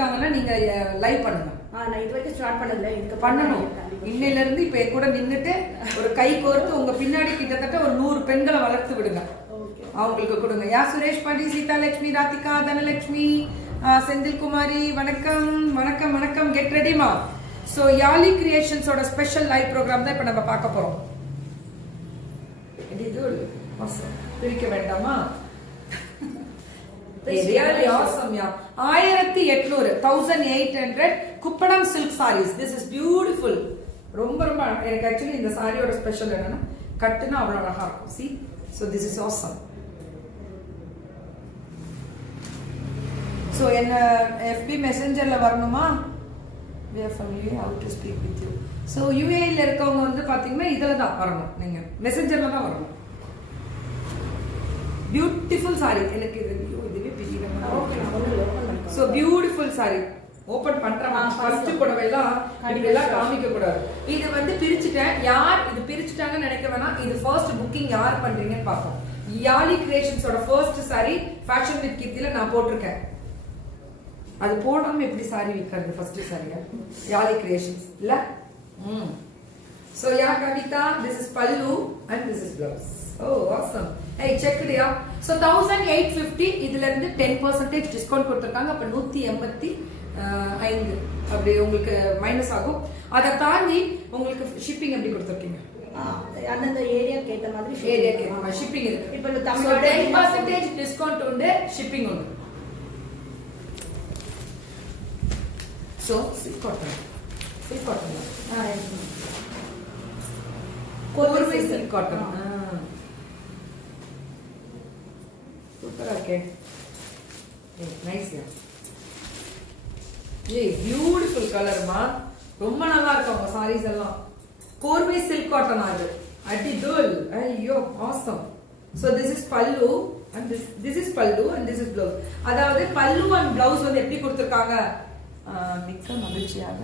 வந்திருக்காங்கன்னா நீங்க லைவ் பண்ணுங்க. நான் இது வரைக்கும் ஸ்டார்ட் பண்ணல, இதுக்கு பண்ணணும். இன்னையில இருந்து இப்ப கூட நின்னுட்டு ஒரு கை கோர்த்து உங்க பின்னாடி கிட்டத்தட்ட ஒரு 100 பெண்களை வளர்த்து விடுங்க, அவங்களுக்கு கொடுங்க. யா சுரேஷ் பாண்டி, சீதா லட்சுமி, ராதிகா, தனலட்சுமி, செந்தில் குமாரி, வணக்கம் வணக்கம் வணக்கம். கெட் ரெடிமா. ஸோ யாலி கிரியேஷன்ஸோட ஸ்பெஷல் லைவ் ப்ரோக்ராம் தான் இப்ப நம்ம பார்க்க போறோம். இது பிரிக்க வேண்டாமா? 1800 குப்படம் silk saris. This is beautiful. ரொம்ப ரொம்ப எனக்கு ஆக்சுவலி இந்த சாரியோட ஸ்பெஷல் என்னன்னா கட்டுனா அவ்வளவு அழகா இருக்கும். C, so this is awesome. so என்ன FB மெசஞ்சர்ல வரணுமா? we are familiar how to speak with you. so UAE ல இருக்கவங்க வந்து பாத்தீங்கன்னா இதல தான் வரணும், நீங்க மெசஞ்சர்ல தான் வரணும். Beautiful sari. எனக்கு இதுவே பிடிக்கும். so beautiful சாரி ஓபன் பண்றமா. ஃபர்ஸ்ட் புடவை எல்லாம் இதெல்லாம் காமிக்க கூடாது. இது வந்து பிரிச்சுட்டேன். யார் இது பிரிச்சுட்டாங்கன்னு நினைக்க வேணாம். இது ஃபர்ஸ்ட் புக்கிங் யார் பண்றீங்கன்னு பாப்போம். யாலி கிரியேஷன்ஸோட ஃபர்ஸ்ட் சாரி ஃபேஷன் வித் கீர்த்தில நான் போட்டிருக்கேன். அது போடாம எப்படி சாரி விற்கிறது? ஃபர்ஸ்ட் சாரியா யாலி கிரியேஷன்ஸ் இல்ல. so yeah Kavita, this is pallu and this is blouse. oh awesome. hey check it out. so 1850 இதுல இருந்து 10% டிஸ்கவுண்ட் கொடுத்திருக்காங்க. அப்ப 185 அப்படி உங்களுக்கு மைனஸ் ஆகும். அதை தாண்டி உங்களுக்கு ஷிப்பிங் எப்படி கொடுத்துருக்கீங்க? அந்தந்த ஏரியாக்கு ஏற்ற மாதிரி ஷிப்பிங் இருக்கு. இப்போ தமிழ்நாடு 10% டிஸ்கவுண்ட் உண்டு, ஷிப்பிங் உண்டு. ஸோ சில்க் காட்டன் கோர்வை சில்க் காட்டன் சூப்பரா இருக்கே. நைஸ். பியூட்டிஃபுல் கலர்மா, ரொம்ப நல்லா இருக்கு உங்க சாரீஸ் எல்லாம். கோர்வை சில்க் காட்டன் ஆகுது. அடி தூள். ஐயோ awesome. so this is pallu and this is pallu and this is blouse. அதாவது பல்லு அண்ட் பிளவுஸ் வந்து எப்படி கொடுத்திருக்காங்க? மிக்க மகிழ்ச்சியாக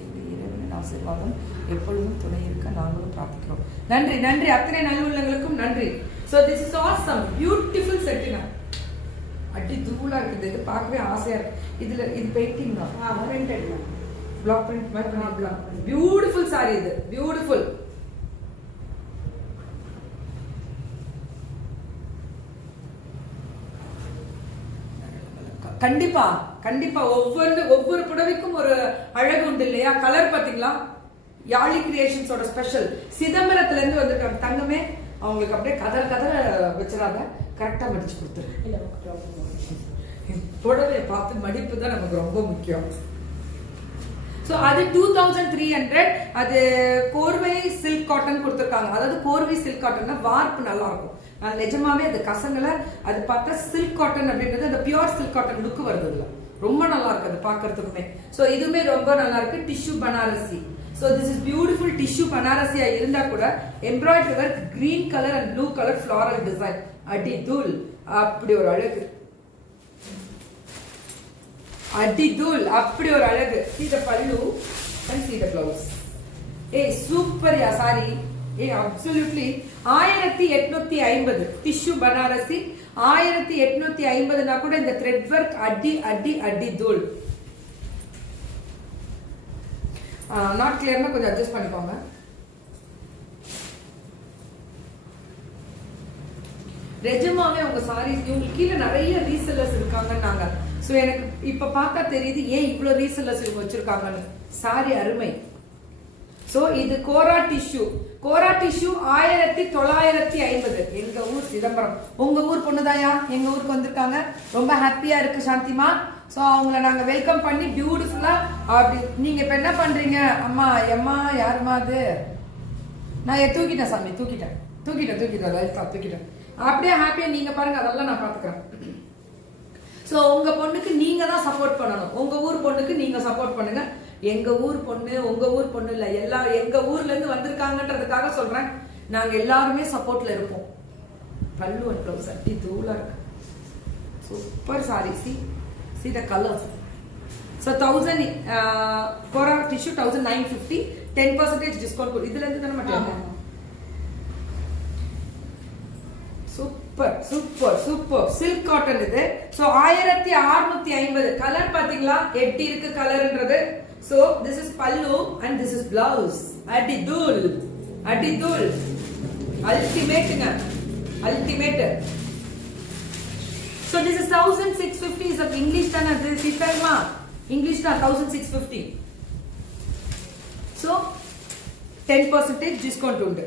இறைவனின் ஆசீர்வாதம் எப்பொழுதும் துணை இருக்க நாங்களும் பிரார்த்திக்கிறோம். நன்றி நன்றி, அத்தனை நல்லுள்ளங்களுக்கும் நன்றி. so this is awesome, beautiful செட்டினா. அடி தூளா இருக்குது. இது பார்க்கவே ஆசையா இருக்கு. இதுல இது பெயிண்டிங் தான், பிரிண்டட் பிளாக் பிரிண்ட் மாதிரி பண்ணிருக்காங்க. பியூட்டிஃபுல் சாரி இது, பியூட்டிஃபுல். கண்டிப்பா கண்டிப்பா ஒவ்வொரு புடவைக்கும் ஒரு அழகு உண்டு இல்லையா? கலர் பாத்தீங்களா? யாலி கிரியேஷன்ஸோட ஸ்பெஷல் சிதம்பரத்துல இருந்து வந்திருக்காங்க. தங்கமே அவங்களுக்கு அப்படியே கதற வச்சிடாத, கரெக்டா மடிச்சு கொடுத்துரு. புடவையை பார்த்து மடிப்பு தான் நமக்கு ரொம்ப முக்கியம். ஸோ அது 2300. அது கோர்வை சில்க் காட்டன் கொடுத்துருக்காங்க. அதாவது கோர்வை சில்க் காட்டன்னா வார்ப்பு நல்லா இருக்கும். நிஜமாவே அது கசங்களை அது பார்த்தா சில்க் காட்டன் அப்படின்றது அந்த பியூர் சில்க் காட்டன் லுக் வருது. இல்ல ரொம்ப நல்லா இருக்கு அது பார்க்கறதுக்குமே. ஸோ இதுவுமே ரொம்ப நல்லா இருக்கு. Tissue Banarasi. So this is beautiful tissue பனாரசியா இருந்தா கூட embroidery work, green colour and blue colour floral design. அடி தூள், அப்படி ஒரு அழகு. அடி தூள், அப்படி ஒரு அழகு. see the pallu and see the blouse. Super yeah sorry. Absolutely 1850 tissue Banarasi. 1850 கூட இந்த த்ரெட் ஒர்க் அடி அடி அடி தூள். நாட் கிளியர்னா கொஞ்சம் அட்ஜஸ்ட் பண்ணிக்கோங்க. நிஜமாவே உங்க சாரீஸ் உங்களுக்கு கீழே நிறைய ரீசெல்லர்ஸ் இருக்காங்கன்னாங்க. ஸோ எனக்கு இப்ப பார்த்தா தெரியுது ஏன் இவ்வளவு ரீசெல்லர்ஸ் வச்சிருக்காங்கன்னு. சாரி அருமை. ஸோ இது கோரா டிஷ்யூ. கோரா டிஷ்யூ 1950. எங்க ஊர் சிதம்பரம். உங்க ஊர் பொண்ணுதாயா எங்க ஊருக்கு வந்திருக்காங்க. ரொம்ப ஹாப்பியா இருக்கு சாந்திமா. ஸோ அவங்கள நாங்க வெல்கம் பண்ணி பியூட்டிஃபுல்லா அப்படி. நீங்க இப்ப என்ன பண்றீங்க? அம்மா எம்மா யாருமா அது? நான் தூக்கிட்டேன் சாமி, தூக்கிட்டேன் லைஃபா தூக்கிட்டேன். அப்படியே ஹாப்பியா நீங்க பாருங்க, அதெல்லாம் நான் பாத்துக்கிறேன். ஸோ உங்க பொண்ணுக்கு நீங்க தான் சப்போர்ட் பண்ணணும். உங்க ஊர் பொண்ணுக்கு நீங்க சப்போர்ட் பண்ணுங்க. எங்க ஊர் பொண்ணு உங்க ஊர் பொண்ணு இல்ல, எல்லா எங்க ஊர்ல இருந்து வந்திருக்காங்கன்றதுக்காக சொல்றேன். நாங்க எல்லாருமே சப்போர்ட்ல இருப்போம். பல்லு அண்ட் பிளவுஸ் அடி தூளா இருக்கு. Super sari. see the colors. so 1000 kora tissue 1950 10% discount. இதுல இருந்து தான மட்டும். Super super super silk cotton இது. சோ 1650 கலர் பாத்தீங்களா எப்படி இருக்கு கலர்ன்றது. So this is pallu and this is blouse. அடிதுல் அடிதுல் அல்டிமேட்ங்க ultimate. So this is 1650 is of English தான அது சித்தல்மா English தான் 1650. So 10% டிஸ்கவுண்ட் உண்டு.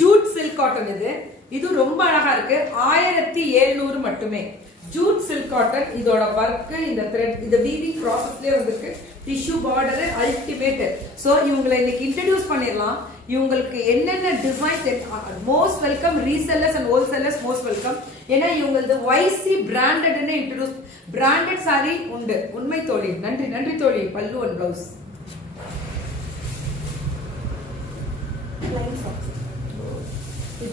ஜூட் சில்க் காட்டன் இது ரொம்ப அழகா இருக்கு. 1700 மட்டுமே. ஜூட் சில்க் காட்டன் இதோட வர்க் இந்த த்ரெட் இந்த வீவிங் ப்ராசஸ்லயே வந்திருக்கு. Tissue border ultimate. சோ இவங்களை இன்னைக்கு இன்ட்ரோ듀ce பண்ணிரலாம். இவங்களுக்கு என்னென்ன designs most welcome resellers and wholesalers most welcome. ஏன்னா இவங்களது YC பிராண்டட்னு இன்ட்ரோ듀ce பிராண்டட் சாரி உண்டு. உண்மை தோழி. நன்றி நன்றி தோழி. பல்லு அண்ட் பிளவுஸ்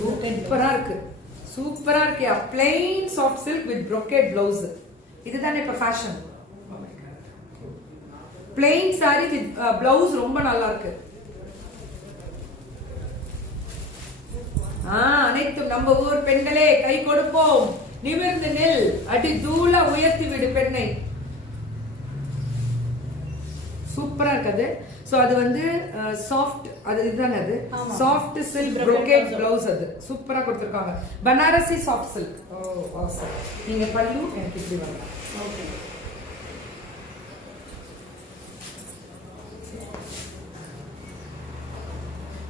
சூப்பரா இருக்கு சூப்பரா இருக்கியா. Plain soft silk with brocade blouse. இதுதானே இப்ப fashion. Plain sorry with blouse ரொம்ப நல்லா இருக்கு. அனைத்தும் நம்ம ஊர் பெண்களே கை கொடுப்போம். நிமிர்ந்து நெல் அடி தூள உயர்த்தி விடு பெண்ணை. சூப்பரா இருக்குது. சோ அது வந்து சாஃப்ட் அது இதுதானே அது சாஃப்ட் சில்க் brocade பிளவுஸ். அது சூப்பரா கொடுத்திருக்காங்க. Banarasi soft silk. Oh awesome. நீங்க பல்லு எனக்கு இப்படி வரலாம். ஓகே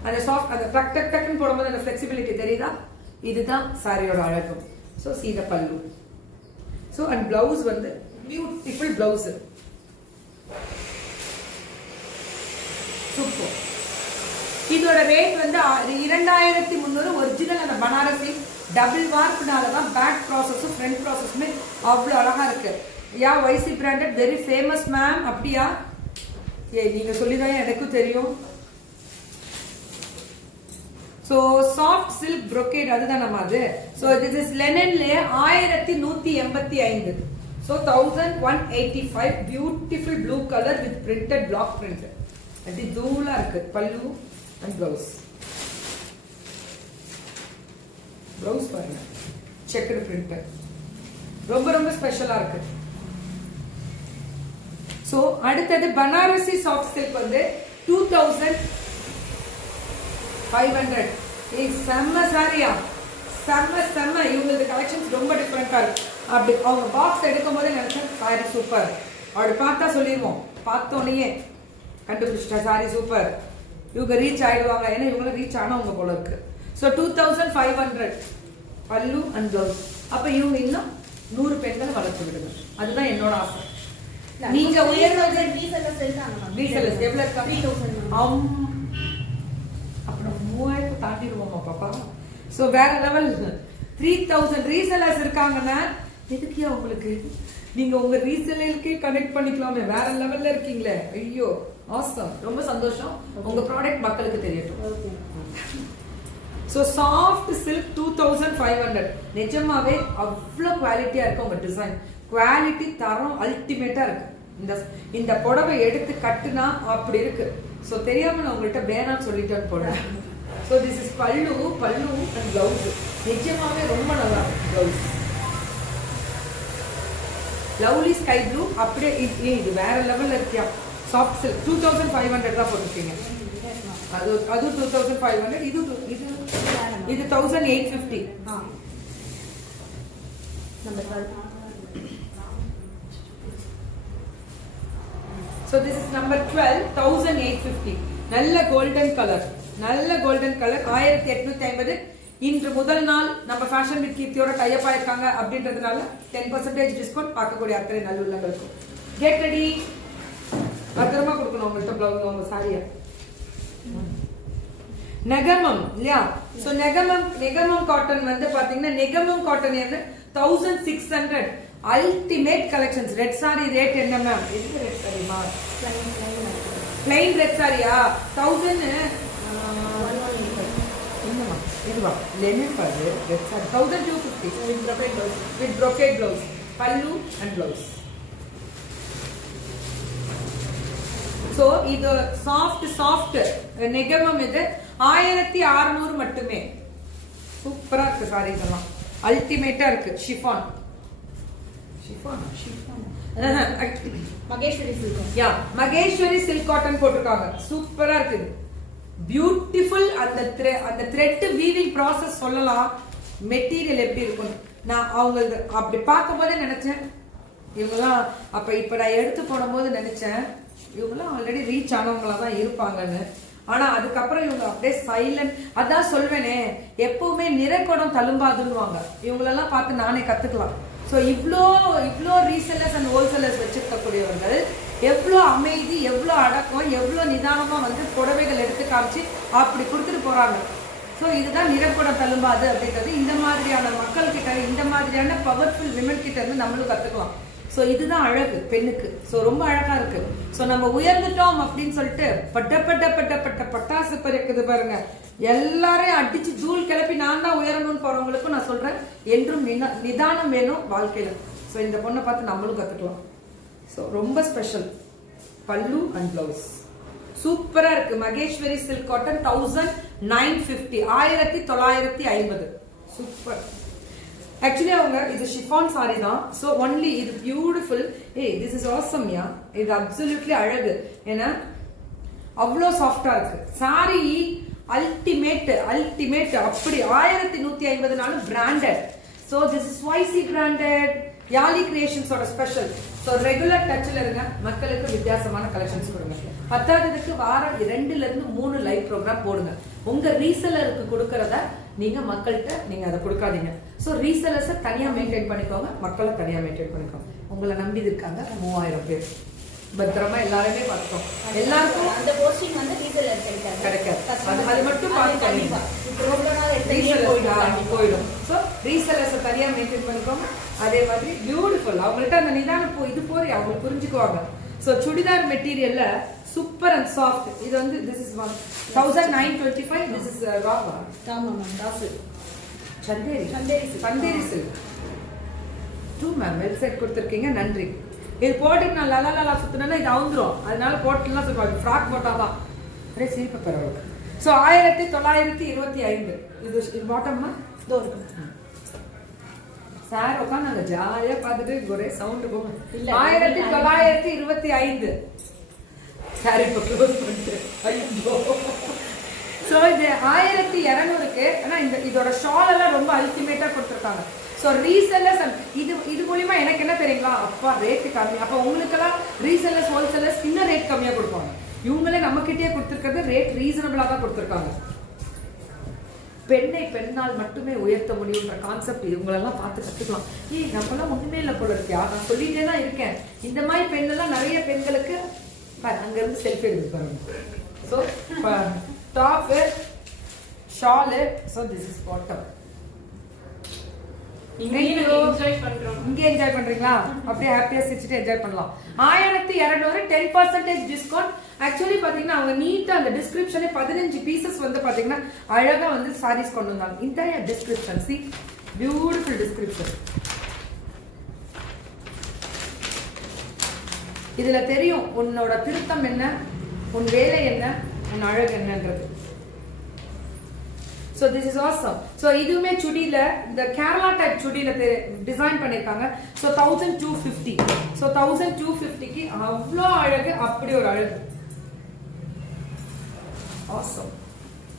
அந்த சாஃப்ட் அந்த டக் டக் டக்னு போடும்போது அந்த ஃபிளெக்சிபிலிட்டி தெரியுதா. இதுதான் சாரியோட அழகு. சோ see the பல்லு. சோ அண்ட் பிளவுஸ் வந்து பியூட்டிஃபுல் பிளவுஸ். சூப்பர். இதோட ரேட் வந்து 2300. ஒரிஜினல் அந்த பனாரசி டபுள் வார்ப்னால தான் பேக் ப்ராசஸும் ஃப்ரண்ட் ப்ராசஸுமே அவ்வளோ அழகா இருக்கு. யா YC branded very famous ma'am. அப்படியா நீங்க சொல்லிதான் எனக்கும் தெரியும். So soft silk brocade அதுதான் நம்ம அது. So this is linenல 1185. So 1185 beautiful blue color with printed block print. அது தூளா இருக்கு. பல்லு and blouse. Blouse பாருங்க checkered print. ரொம்ப ரொம்ப ஸ்பெஷலா இருக்கு. So அடுத்தது பனாரசி soft silk வந்து 2500. செம்ம சாரியா செம்ம. இவங்களுக்கு கலெக்ஷன்ஸ் ரொம்ப டிஃப்ரெண்டா இருக்கு. அப்படி அவங்க பாக்ஸ் எடுக்கும் போதே நினைச்சேன் சாரி சூப்பர். அப்படி பார்த்தா சொல்லிடுவோம். பார்த்தோன்னே கண்டுபிடிச்சிட்டா சாரி சூப்பர். இவங்க ரீச் ஆயிடுவாங்க. ஏன்னா இவங்க ரீச் ஆனவங்க போல இருக்கு. ஸோ 2500 பல்லு அண்ட் பிளவுஸ். அப்ப இவங்க இன்னும் 100 பெண்களை வளர்த்து விடுங்க. அதுதான் என்னோட ஆசை. நீங்க உயர்வது ரீசெல்லர்ஸ் எவ்வளவு இருக்கா? 3000. அப்புறம் 3000 தாண்டிடுவோமா பாப்பா? சோ வேற லெவல் 3000 ரீசெல்லர்ஸ் இருக்காங்கன்னா எதுக்கியா உங்களுக்கு? நீங்க உங்க ரீசெல்லருக்கே கனெக்ட் பண்ணிக்கலாமே. வேற லெவல்ல இருக்கீங்களே. ஐயோ ஆசம். ரொம்ப சந்தோஷம். உங்க ப்ராடக்ட் மக்களுக்கு தெரியட்டும். So soft silk 2500. நிஜமாவே அவ்வளவு குவாலிட்டியா இருக்கு உங்க டிசைன். குவாலிட்டி தரம் அல்டிமேட்டா இருக்கு. இந்த புடவை எடுத்து கட்டுனா அப்படி இருக்கு. சோ தெரியாம நான் உங்கள்கிட்ட வேணான்னு சொல்லிட்டேன்னு போனேன். So this is pallu and blouse. நிஜமாவே ரொம்ப நல்லா இருக்கு பிளவுஸ். Lovely sky blue. அப்படியே இது வேற லெவல்ல இருக்கியா. சாஃப்ட் சில்க் 2500 தான் போட்டுருக்கீங்க. அது 2500. இது 1850. So this is number 12, 1850. நல்ல கோல்டன் கலர். 1850. இன்று முதல் நாள் நம்ம ஃபேஷன் வித் கீர்த்தியோட டைப் ஆயிருக்காங்க அப்படின்றதுனால 10% டிஸ்கவுண்ட் பார்க்கக்கூடிய அத்தனை நல்லுள்ளங்களுக்கு. Get ready. பத்திரமா கொடுக்கணும் உங்கள்கிட்ட பிளவுஸ் உங்க சாரியை. நெகமம் இல்லையா? சோ நெகமம் காட்டன் வந்து பாத்தீங்கன்னா Negamam cotton 1600. Ultimate collections. Red sari rate என்ன மேம்? எதுக்கு ரெட் சாரிமா? பிளைன் ரெட் சாரியா? 1000. என்னமா இதுவா? லெனின் பாரு red sari 1250 with brocade blouse. Pallu and blouse. So இது சாஃப்ட் நெகமம். இது 1600 மட்டுமே. சூப்பரா இருக்கு சாரி இதெல்லாம், அல்டிமேட்டா இருக்கு. Chiffon Maheshwari silk. Yeah, Maheshwari silk cotton போட்டிருக்காங்க. சூப்பரா இருக்குது, பியூட்டிஃபுல். அந்த த்ரெட் வீவிங் ப்ராசஸ் சொல்லலாம். மெட்டீரியல் எப்படி இருக்கும், நான் அவங்க அப்படி பார்க்கும் போதே நினைச்சேன் இவங்கெல்லாம் இப்ப நான் எடுத்து போடும்போது நினைச்சேன் இவங்கெல்லாம் ஆல்ரெடி ரீச் ஆனவங்களா தான் இருப்பாங்கன்னு. ஆனா அதுக்கப்புறம் இவங்க அப்படியே சைலண்ட். அதான் சொல்வேனே, எப்பவுமே நிறைக்குடம் தழும்பாதுன்னுவாங்க. இவங்களெல்லாம் பார்த்து நானே கத்துக்கலாம். ஸோ இவ்வளோ ரீசெல்லர்ஸ் அண்ட் ஹோல்சேலர்ஸ் வச்சிருக்கக்கூடியவர்கள் எவ்வளோ அமைதி, எவ்வளோ அடக்கம், எவ்வளோ நிதானமா வந்து புடவைகள் எடுத்து காமிச்சு அப்படி கொடுத்துட்டு போறாங்க. ஸோ இதுதான் நிறப்படம் தழும்பாது அப்படின்றது. இந்த மாதிரியான மக்கள் கிட்ட, இந்த மாதிரியான பவர்ஃபுல் விமன் கிட்ட இருந்து நம்மளும் கத்துக்கலாம். ஸோ இதுதான் அழகு பெண்ணுக்கு. ஸோ ரொம்ப அழகா இருக்கு. ஸோ நம்ம உயர்ந்துட்டோம் அப்படின்னு சொல்லிட்டு பட்ட பட்டாசு பறக்குது பாருங்க, எல்லாரையும் அடிச்சு தூள் கிளப்பி நான் தான் உயரணும்னு போறவங்களுக்கும் நான் சொல்றேன், என்றும் நிதானம் வேணும் வாழ்க்கையில. ஸோ இந்த பொண்ணை பார்த்து நம்மளும் கத்துக்கலாம். ஸோ ரொம்ப ஸ்பெஷல். பல்லு அண்ட் பிளவுஸ் சூப்பரா இருக்கு. Maheswari silk cotton 1950, 1950. Super. Actually அவங்க இது ஷிஃபான் சாரி தான். ஸோ ஒன்லி இது பியூட்டிஃபுல். திஸ் இஸ் ஆசம் யா. இது அப்சல்யூட்லி அழகு. ஏன்னா அவ்வளோ சாஃப்டா இருக்கு சாரி. அல்டிமேட் அப்படி 1150 branded. So this is YC branded. Yali கிரியேஷன்ஸோட ஸ்பெஷல். ஸோ ரெகுலர் டச்சில் இருங்க, மக்களுக்கு வித்தியாசமான கலெக்ஷன்ஸ் கொடுங்க. பத்தாவதுக்கு வாரம் 2 to 3 லைவ் ப்ரோக்ராம் போடுங்க. உங்க ரீசெல்லருக்கு கொடுக்கறத நீங்க மக்கள்கிட்ட நீங்க அதை கொடுக்காதீங்க. ஸோ ரீசெல்லர்ஸை தனியா மெயின்டைன் பண்ணிக்கோங்க, மக்களை தனியா மெயின்டைன் பண்ணிக்கோங்க. உங்களை நம்பி இருக்காங்க 3000 பேர். பத்திரமா எல்லாருமே பார்த்தோம். எல்லாருக்கும் அந்த போஸ்டிங் வந்து ரீசெல்லர் கிடைக்காது. அது மட்டும் பார்த்து போயிடும். ஸோ ரீசெல்லர்ஸை தனியா மெயின்டைன் பண்ணிக்கோங்க. அதே மாதிரி பியூட்டிஃபுல். அவங்கள்ட்ட அந்த நிதானம் இது போய் அவங்க புரிஞ்சுக்குவாங்க. ஸோ சுடிதார் மெட்டீரியல்ல சூப்பர் அண்ட் சாஃப்ட். இது வந்து திஸ் இஸ் 1925. திஸ் இஸ் ராவா சந்தேரி சில்க் 2 மேம். வெப்சைட் கொடுத்துருக்கீங்க, நன்றி. இது போட்டு நான் லலா சுத்தினா இது அவுந்துரும், அதனால போட்டுலாம் சொல்லுவாங்க. ஃப்ராக் போட்டாதான் அப்படியே சிரிப்பு பரவாயில்ல. ஸோ 1925. இது பாட்டம்மா சார் உட்காந்து நாங்க ஜாலியா பார்த்துட்டு ஒரே சவுண்ட் போகும். 1925 சாரி இப்போ க்ளோஸ் பண்ணிட்டு. ஐயோ. ஸோ இது 1200க்கு. ஆனால் இதோட ஷால் எல்லாம் ரொம்ப அல்டிமேட்டா கொடுத்துருக்காங்க. ஸோ ரீசெல்லர்ஸ் இது மூலியமா எனக்கு என்ன தெரியுங்களா, அப்பா ரேட்டு கம்மி. அப்போ உங்களுக்கெல்லாம் ரீசெல்லர்ஸ் ஹோல்சேலர்ஸ் இன்னும் ரேட் கம்மியா கொடுப்பாங்க. இவங்களே நம்ம கிட்டே கொடுத்துருக்கிறது ரேட் ரீசனபிளா தான் கொடுத்துருக்காங்க. பெண்ணை பெண்ணால் மட்டுமே உயர்த்த முடியுன்ற கான்செப்ட் இவங்களெல்லாம் பார்த்து கத்துக்கலாம். நம்மளாம் ஒண்ணுமே இல்லை போல இருக்கியா, நான் சொல்லிட்டே தான் இருக்கேன். இந்த மாதிரி பெண்ணெல்லாம் நிறைய பெண்களுக்கு அங்க இருந்து செல்ஃபி எடுத்து பாருங்க. So top shawl. So this is bottom. இங்கே என்ஜாய் பண்றீங்களா, அப்படியே ஹாப்பியா சிரிச்சுட்டு என்ஜாய் பண்ணலாம். 1200 10% டிஸ்கவுண்ட். ஆக்சுவலி பாத்தீங்கன்னா அவங்க நீட்டா அந்த டிஸ்கிரிப்ஷனே 15 பீசஸ் வந்து பாத்தீங்கன்னா அழகா வந்து சாரீஸ் கொண்டு வந்தாங்க. இந்த டிஸ்கிரிப்ஷன் சி பியூட்டிஃபுல் டிஸ்கிரிப்ஷன். இதுல தெரியும் உன்னோட திருத்தம் என்ன, உன் வேலை என்ன, உன் அழகு என்னன்றது. So this is awesome. So இதுமே சுடில இந்த கேரளா டைப் சுடில டிசைன் பண்ணிருக்காங்க. So 1250. So 1250க்கு அவ்வளோ அழகு, அப்படி ஒரு அழகு. Awesome.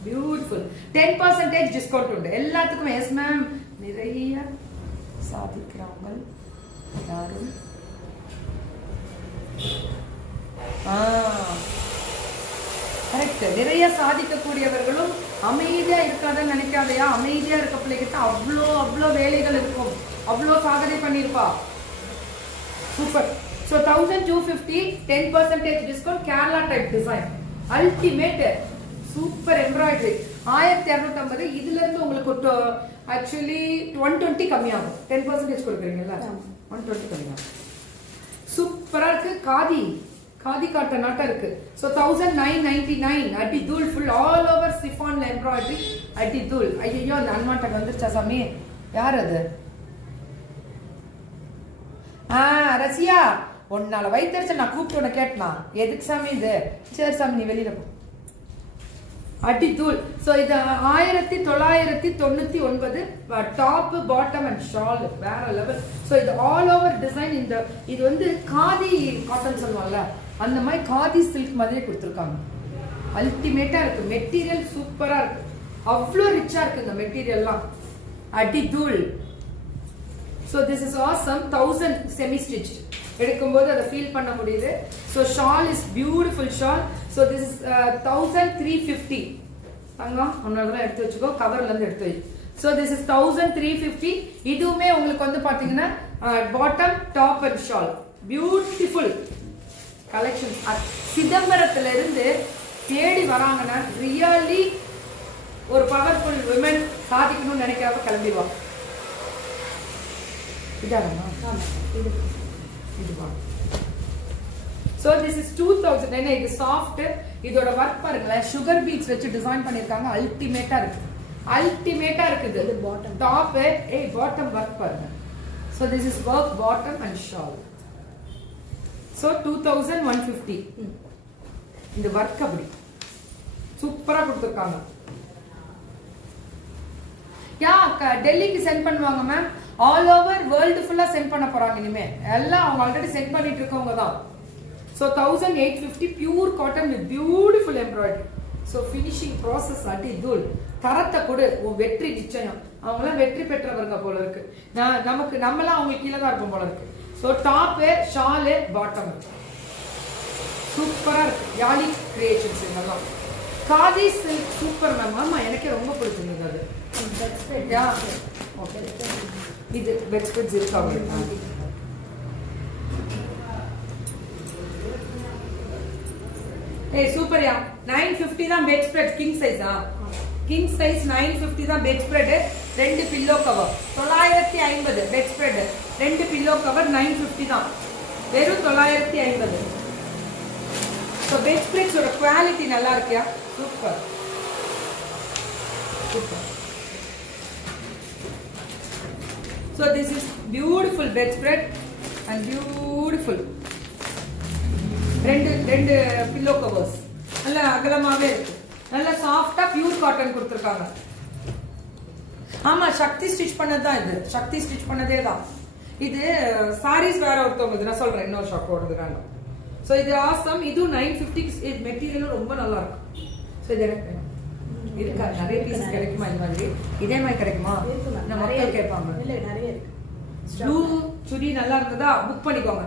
Beautiful. 10% டிஸ்கவுண்ட் உண்டு எல்லாத்துக்கும். Yes ma'am. நிறைய சாதிக்கிறவங்க யாரும் கரெக்ட். நிறைய சாதிக்கக்கூடியவர்களும் அமைதியா இருக்காதுன்னு நினைக்காதையா. அமைதியா இருக்க பிள்ளைகிட்ட அவ்வளோ வேலைகள் இருக்கும், அவ்வளோ சாதனை பண்ணிருப்பா. Super. So 1250 10% discount. Kerala type design ultimate. Super embroidery. 1250. இதுல இருந்து உங்களுக்கு ஆக்சுவலி 120 கம்மியாகும். 10% கொடுக்குறீங்கல்ல, 120 கம்மியாகும். சூப்பரா இருக்கு. காதி காட்டன் நாட்டா இருக்கு. சோ 1999. அடி தூள் ஃபுல் ஆல் ஓவர் சிஃபான்ல எம்ப்ராய்டரி. அடி தூள். ஐயோ அந்த அன்வான்ட் வந்துருச்சா சாமி, யார் அது? ரசியா, உன்னால வைத்தறிச்ச நான் கூப்பிட்டு உன்னை கேட்டனா எதுக்கு சாமி இது? சரி சாமி நீ வெளியில போ. அடி தூள். ஸோ இது 1999 டாப் பாட்டம் அண்ட் ஷால் வேற லெவல். ஸோ இது ஆல் ஓவர் டிசைன். இது வந்து காதி காட்டன் சொல்லுவாங்கல்ல, அந்த மாதிரி காதி சில்க் மாதிரியே கொடுத்துருக்காங்க. அல்டிமேட்டா இருக்கு. மெட்டீரியல் சூப்பரா இருக்கு. அவ்வளோ ரிச்சா இருக்குங்க மெட்டீரியல்லாம். அடி தூள். So this is awesome. 1000 semi stitch எடுக்கும்போது அதை ஃபீல் பண்ண முடியுது. So shawl is beautiful shawl. So this is 1350. தங்கம் ஒன்னொரு எடுத்து வச்சுக்கோ, கவர்ல இருந்து எடுத்து வை. So this is 1350. இதுவுமே உங்களுக்கு வந்து பாத்தீங்கன்னா bottom top and shawl beautiful collection. சிதம்பரத்துல இருந்து தேடி வராங்கன்னா ரியலி ஒரு பவர்ஃபுல் விமன் சாதிக்கணும்னு நினைக்கிறப்ப கிளம்பிடுவாங்க. இதானா? இதுவா? So this is 2000. என்ன இது சாஃப்ட். இதோட வர்க் பாருங்களேன், சுகர் பீட்ஸ் வச்சு டிசைன் பண்ணிருக்காங்க. அல்டிமேட்டா இருக்கு. அல்டிமேட்டா இருக்குது. இது பாட்டம். டாப் பாட்டம் வர்க் பாருங்க. So this is work bottom and shawl. So 2150. இந்த வர்க் அப்படி சூப்பரா கொடுத்துருக்காங்க. யா டெல்லிக்கு சென்ட் பண்ணுவாங்க மேம். ஆல் ஓவர் வேர்ல்டு ஃபுல்லா சென்ட் பண்ண போறாங்க இனிமே. எல்லாம் அவங்க ஆல்ரெடி சென்ட் பண்ணிட்டு இருக்கவங்க தான். So 1850 pure cotton with beautiful embroidery. So finishing process அடி தூள். தரத்தை கொடு, உன் வெற்றி நிச்சயம். அவங்களாம் வெற்றி பெற்றவங்க போல இருக்கு. நமக்கு நம்மளாம் அவங்களுக்கு கீழே தான் இருப்போம் போல இருக்கு. ஸோ டாப்பு ஷாலு பாட்டம் சூப்பரா இருக்கு. யாலி கிரியேஷன்ஸ் இதெல்லாம். Khadi silk super ma'am. ஆமா எனக்கே ரொம்ப பிடிச்சிருந்தது அது. ஓகே இது பெட்ஸ்பெட்ஸ் இருக்காங்க. ஏய் சூப்பர்யா. 950 தான் பெட் ஸ்ப்ரெட். கிங் சைஸா? கிங் சைஸ் 950 தான் bed spread. 2 pillow cover 950 bed spread. 2 pillow cover 950 தான். வெறும் 950. சோ பெட் ஸ்ப்ரெட்ஸோட குவாலிட்டி நல்லா இருக்கியா? Super super. So this is beautiful bedspread and beautiful. ரெண்டு பில்லோ கவர்ஸ் நல்ல அகலமாவே இருக்கு. நல்ல சாஃப்டா பியூர் காட்டன் கொடுத்திருக்காங்க. ஆமா சக்தி ஸ்டிச் பண்ணதுதான் இது. சக்தி ஸ்டிச் பண்ணதே தான் இது. சாரீஸ் வேற ஒருத்தவங்க நான் சொல்றேன் இன்னொரு ஷாப் ஓடுறாங்க. சோ இது ஆசம். இது 950 மெட்டீரியல் ரொம்ப நல்லா இருக்கும். சோ இது எனக்கு இருக்கா? நிறைய பீசஸ் கிடைக்குமா இந்த மாதிரி? இதே மாதிரி கிடைக்குமா? நம்ம மக்கள் கேட்பாங்க. இல்ல நிறைய இருக்கு. ப்ளூ சுடி நல்லா இருந்ததா புக் பண்ணிக்கோங்க.